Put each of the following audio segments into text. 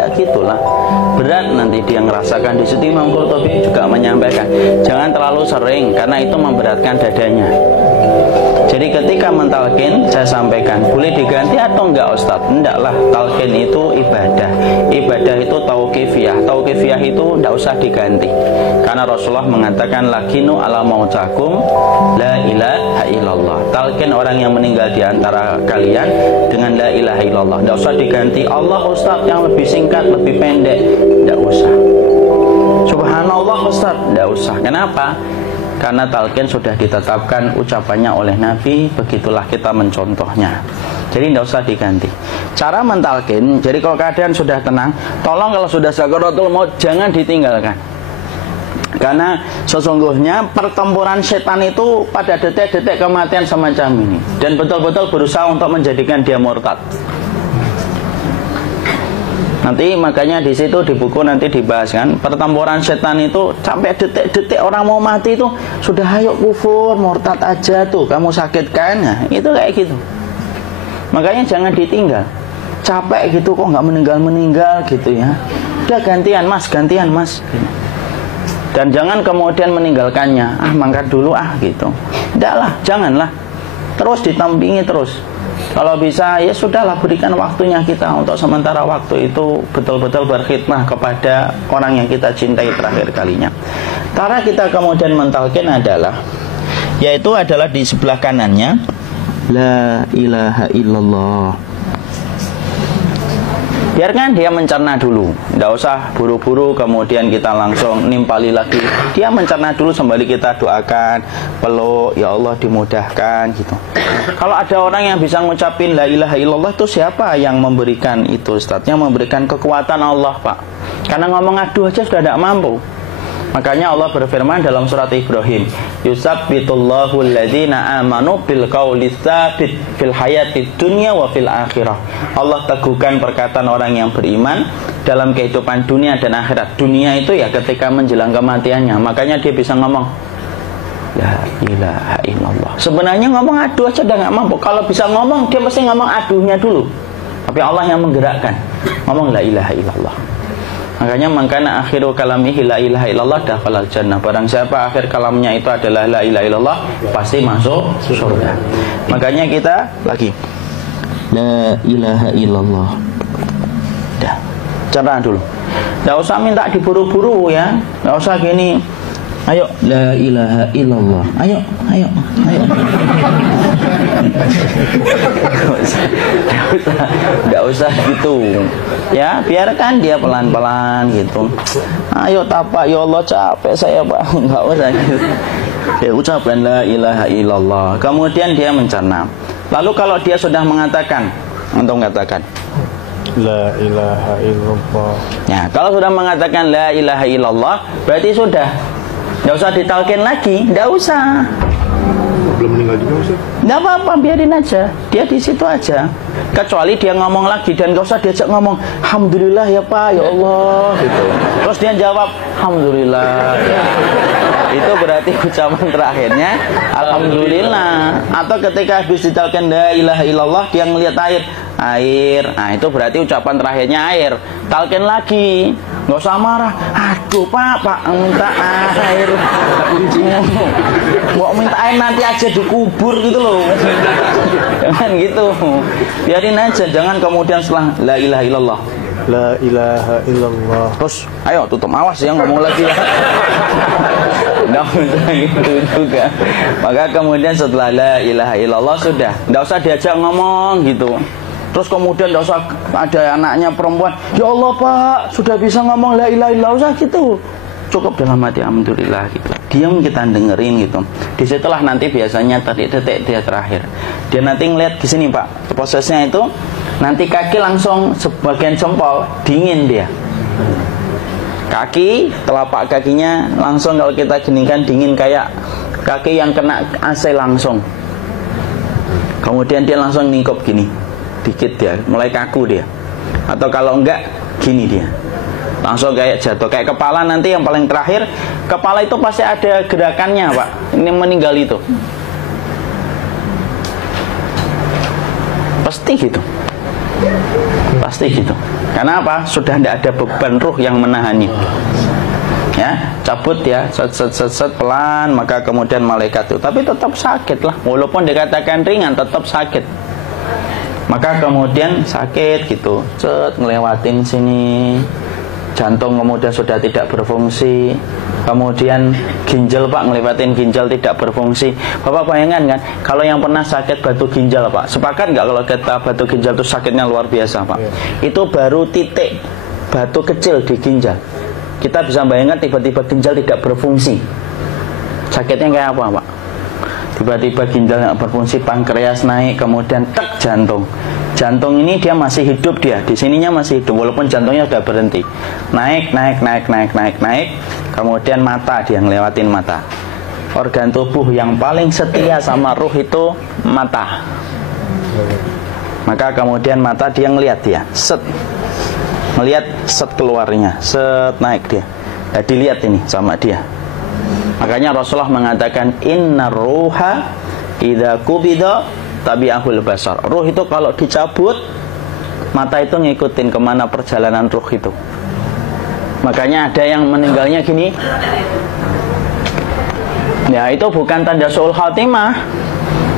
Tidak gitulah. Berat nanti dia ngerasakan. Di situ Imam Qurtubi juga menyampaikan, jangan terlalu sering karena itu memberatkan dadanya. Jadi ketika mentalkin, saya sampaikan, boleh diganti atau enggak Ustadz? Enggaklah, talkin itu ibadah. Ibadah itu tauqifiyah. Tauqifiyah itu enggak usah diganti. Karena Rasulullah mengatakan, lakinu ala mautakum la ilaha illallah. Talkin orang yang meninggal di antara kalian dengan la ilaha illallah. Enggak usah diganti Allah Ustadz yang lebih singkat, lebih pendek. Enggak usah. Subhanallah Ustadz, enggak usah. Kenapa? Karena talqin sudah ditetapkan ucapannya oleh Nabi, begitulah kita mencontohnya. Jadi tidak usah diganti. Cara mentalqin, jadi kalau keadaan sudah tenang, tolong kalau sudah sakaratul maut jangan ditinggalkan. Karena sesungguhnya pertempuran setan itu pada detik-detik kematian semacam ini, dan betul-betul berusaha untuk menjadikan dia murtad. Nanti makanya di situ di buku nanti dibahas kan, pertempuran setan itu sampai detik-detik orang mau mati itu sudah ayo kufur, murtad aja tuh, kamu sakit kan? Nah, itu kayak gitu. Makanya jangan ditinggal. Capek gitu kok nggak meninggal gitu ya. Udah gantian mas. Dan jangan kemudian meninggalkannya. Mangkat dulu gitu. Enggak lah, janganlah. Terus ditampingi terus. Kalau bisa ya sudahlah, berikan waktunya kita untuk sementara waktu itu betul-betul berkhidmah kepada orang yang kita cintai terakhir kalinya. Cara kita kemudian mentalkin adalah, yaitu adalah di sebelah kanannya la ilaha illallah. Biarkan dia mencerna dulu, tidak usah buru-buru kemudian kita langsung nimpali lagi. Dia mencerna dulu sembari kita doakan, peluk, ya Allah dimudahkan gitu. Kalau ada orang yang bisa ngucapin la ilaha illallah, itu siapa yang memberikan itu Ustaz? Yang memberikan kekuatan Allah Pak. Karena ngomong aduh aja sudah tidak mampu. Makanya Allah berfirman dalam surat Ibrahim, yusabbitullahu alladhina amanu bil qawli tsabit fil hayatid dunya wa fil akhirah. Allah teguhkan perkataan orang yang beriman dalam kehidupan dunia dan akhirat. Dunia itu ya ketika menjelang kematiannya. Makanya dia bisa ngomong la ilaha illallah. Sebenarnya ngomong aduh aja udah nggak mampu. Kalau bisa ngomong, dia pasti ngomong aduhnya dulu. Tapi Allah yang menggerakkan. Ngomong la ilaha illallah. Makanya mangkana akhiru kalamihi la ilaha illallah dakhalal jannah. Barang siapa akhir kalamnya itu adalah la ilaha illallah, pasti masuk surga. Makanya kita lagi la ilaha illallah. Dah, cerna dulu. Enggak usah minta diburu-buru ya. Enggak usah gini. Ayo la ilaha illallah. Ayo. Enggak usah gitu. Ya, biarkan dia pelan-pelan gitu. Ayo tapak, ya Allah capek saya Pak. Enggak usah gitu. Ya ucapkan la ilaha illallah. Kemudian dia mencerna. Lalu kalau dia sudah mengatakan, untuk mengatakan la ilaha illallah. Ya, kalau sudah mengatakan la ilaha illallah, berarti sudah. Enggak usah ditalkin lagi, enggak usah. Belum meninggal juga Ustaz? Enggak apa-apa, biarin aja. Dia di situ aja. Kecuali dia ngomong lagi dan enggak usah diajak ngomong alhamdulillah ya Pak, ya Allah gitu. Terus dia jawab alhamdulillah. Ya. Itu berarti ucapan terakhirnya alhamdulillah. Atau ketika habis ditalkin la ilaha illallah, dia ngelihat air. Nah, itu berarti ucapan terakhirnya air. Talkin lagi. Nggak usah marah. Aduh Pak minta air. Mau minta air nanti aja dikubur gitu loh. Jangan gitu. Biarin aja. Jangan kemudian setelah la ilaha illallah, la ilaha illallah, terus ayo tutup, awas ya ngomong lagi ya. Nggak usah gitu juga. Maka kemudian setelah la ilaha illallah sudah, nggak usah diajak ngomong gitu. Terus kemudian tidak usah ada anaknya perempuan, ya Allah Pak sudah bisa ngomong la ilaha illallah, usah gitu. Cukup dalam hati alhamdulillah gitu. Diam, kita dengerin gitu. Disitulah nanti biasanya detik-detik dia terakhir. Dia nanti ngeliat di sini Pak, prosesnya itu nanti kaki langsung sebagian jempol dingin dia. Kaki, telapak kakinya langsung kalau kita geningkan dingin kayak kaki yang kena AC langsung. Kemudian dia langsung ningkup gini. Dikit dia, mulai kaku dia. Atau kalau enggak, gini dia. Langsung kayak jatuh. Kayak kepala nanti yang paling terakhir, kepala itu pasti ada gerakannya Pak. Ini meninggal itu pasti gitu. Pasti gitu. Karena apa? Sudah tidak ada beban ruh yang menahannya. Ya, cabut ya, set pelan, maka kemudian malaikat itu, tapi tetap sakit lah, walaupun dikatakan ringan tetap sakit. Maka kemudian sakit gitu, ngelewatin sini, jantung kemudian sudah tidak berfungsi, kemudian ginjal Pak, ngelewatin ginjal tidak berfungsi. Bapak bayangkan kan, kalau yang pernah sakit batu ginjal Pak, sepakat nggak kalau kita batu ginjal itu sakitnya luar biasa Pak? Itu baru titik batu kecil di ginjal. Kita bisa bayangkan tiba-tiba ginjal tidak berfungsi, sakitnya kayak apa Pak? Tiba-tiba ginjal nggak berfungsi, pankreas naik, kemudian tek jantung. Jantung ini dia masih hidup, dia di sininya masih hidup walaupun jantungnya sudah berhenti. Naik, kemudian mata, dia ngelewatin mata. Organ tubuh yang paling setia sama ruh itu mata. Maka kemudian mata dia ngelihat, dia ngelihat set keluarnya, set naik dia. Nah, dilihat ini sama dia. Makanya Rasulullah mengatakan inna ruha idza qubida tabi'ahul basar. Ruh itu kalau dicabut, mata itu ngikutin kemana perjalanan ruh itu. Makanya ada yang meninggalnya gini. Ya, itu bukan tanda su'ul khatimah.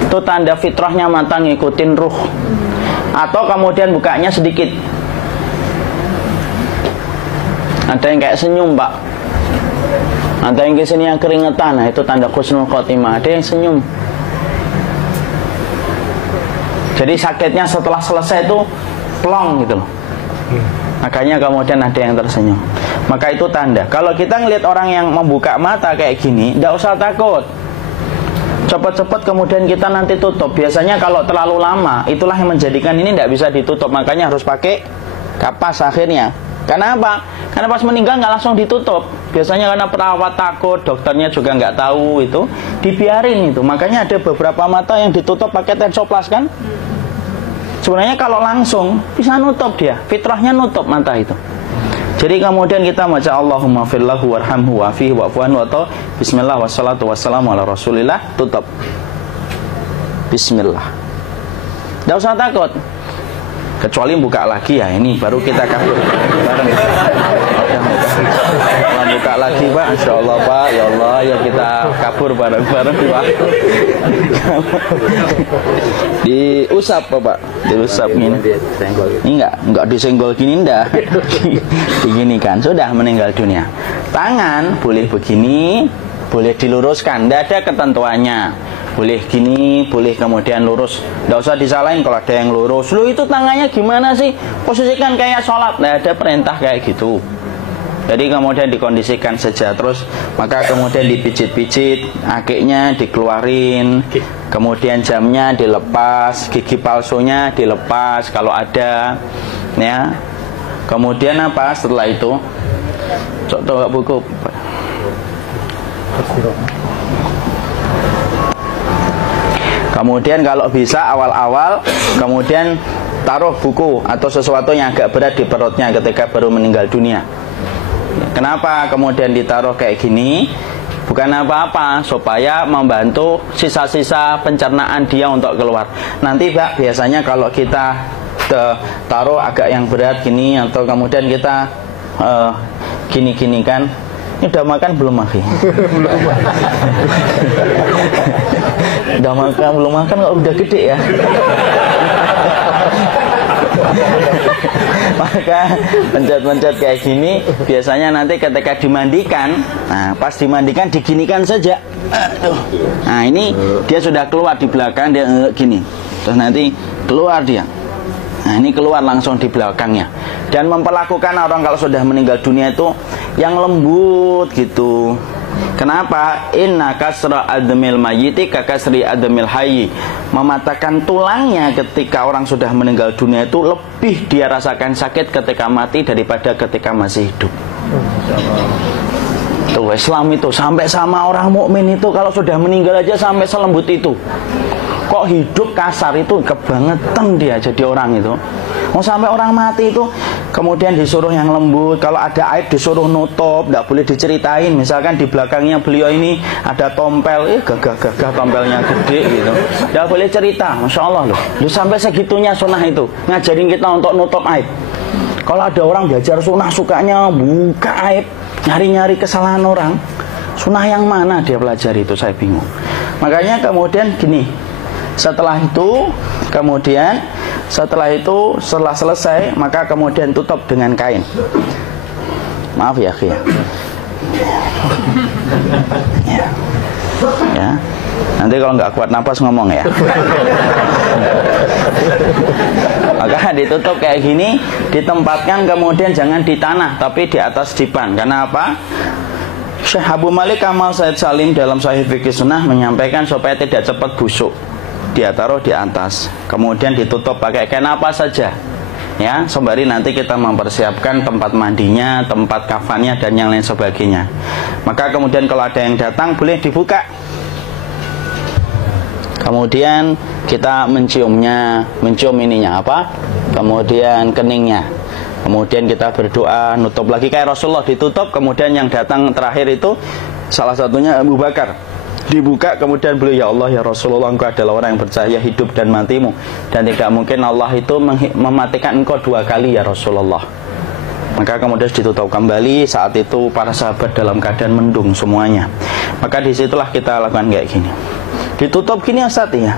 Itu tanda fitrahnya mata ngikutin ruh. Atau kemudian bukanya sedikit. Ada yang kayak senyum Pak, ada yang kesini yang keringetan, nah itu tanda husnul khotimah. Ada yang senyum. Jadi sakitnya setelah selesai itu plong gitu loh. Makanya kemudian ada yang tersenyum. Maka itu tanda. Kalau kita ngelihat orang yang membuka mata kayak gini, tidak usah takut. Cepat-cepat kemudian kita nanti tutup. Biasanya kalau terlalu lama, itulah yang menjadikan ini tidak bisa ditutup. Makanya harus pakai kapas akhirnya. Karena apa? Karena pas meninggal nggak langsung ditutup. Biasanya karena perawat takut, dokternya juga nggak tahu, itu dibiarin itu. Makanya ada beberapa mata yang ditutup pakai tensoplas kan. Sebenarnya kalau langsung bisa nutup dia, fitrahnya nutup mata itu. Jadi kemudian kita baca Allahumma firlahu warhamhu wa'afihi wa'fuanhu atau bismillah wassalatu wassalamu ala rasulillah, tutup. Bismillah. Tidak usah takut. Kecuali buka lagi ya, ini baru kita kabur bareng. Kalau buka lagi Pak, Insya Allah Pak, ya Allah ya kita kabur bareng-bareng Pak. Diusap Pak, diusap gini. Ini enggak disenggol gini, enggak. Begini kan, sudah meninggal dunia. Tangan boleh begini, boleh diluruskan, enggak ada ketentuannya. Boleh gini, boleh kemudian lurus. Nggak usah disalahin kalau ada yang lurus. Lu itu tangannya gimana sih? Posisikan kayak sholat. Nah, ada perintah kayak gitu. Jadi kemudian dikondisikan saja. Terus maka kemudian dipijit-pijit, akiknya dikeluarin, kemudian jamnya dilepas, gigi palsunya dilepas kalau ada, ya. Kemudian apa setelah itu? Coba buku. Kemudian kalau bisa awal-awal kemudian taruh buku atau sesuatu yang agak berat di perutnya ketika baru meninggal dunia. Kenapa kemudian ditaruh kayak gini? Bukan apa-apa, supaya membantu sisa-sisa pencernaan dia untuk keluar. Nanti Pak, biasanya kalau kita taruh agak yang berat gini, atau kemudian kita gini-gini kan, ini udah makan belum Maki? Udah makan belum makan kok udah gede ya. Maka pencet-pencet kayak gini biasanya nanti ketika dimandikan, nah pas dimandikan diginikan saja. Nah ini dia sudah keluar di belakang, dia gini, terus nanti keluar dia. Nah ini keluar langsung di belakangnya. Dan memperlakukan orang kalau sudah meninggal dunia itu yang lembut gitu. Kenapa? Inna kasra admil mayyiti kakasri admil hayyi. Mematahkan tulangnya ketika orang sudah meninggal dunia itu lebih dia rasakan sakit ketika mati daripada ketika masih hidup. Tuh Islam itu sampai sama orang mukmin itu kalau sudah meninggal aja sampai selembut itu. Kok hidup kasar itu, kebangetan dia jadi orang itu. Mau sampai orang mati itu kemudian disuruh yang lembut. Kalau ada aib disuruh nutup, tidak boleh diceritain. Misalkan di belakangnya beliau ini ada tompel, gagah-gagah tompelnya gede gitu, tidak boleh cerita. Masya Allah loh, sampai segitunya sunnah itu ngajarin kita untuk nutup aib. Kalau ada orang belajar sunnah sukanya buka aib, nyari-nyari kesalahan orang. Sunnah yang mana dia pelajari itu, saya bingung. Makanya kemudian gini, setelah selesai maka kemudian tutup dengan kain. Maaf ya, ya. Ya. Nanti kalau nggak kuat napas ngomong ya. Maka ditutup kayak gini, ditempatkan kemudian jangan di tanah tapi di atas dipan. Karena apa? Syekh Abu Malik Kamal Said Salim dalam Sahih Fikih Sunnah menyampaikan supaya tidak cepat busuk. Dia taruh di atas, kemudian ditutup pakai kain apa saja, ya, sembari nanti kita mempersiapkan tempat mandinya, tempat kafannya dan yang lain sebagainya. Maka kemudian kalau ada yang datang boleh dibuka, kemudian kita mencium ininya apa, kemudian keningnya, kemudian kita berdoa, nutup lagi kayak Rasulullah, ditutup, kemudian yang datang terakhir itu salah satunya Abu Bakar. Dibuka, kemudian beliau, ya Allah ya Rasulullah, engkau adalah orang yang percaya hidup dan matimu, dan tidak mungkin Allah itu mematikan engkau 2 kali ya Rasulullah. Maka kemudian ditutup kembali. Saat itu para sahabat dalam keadaan mendung semuanya. Maka disitulah kita lakukan kayak gini, ditutup gini Ustaz ya.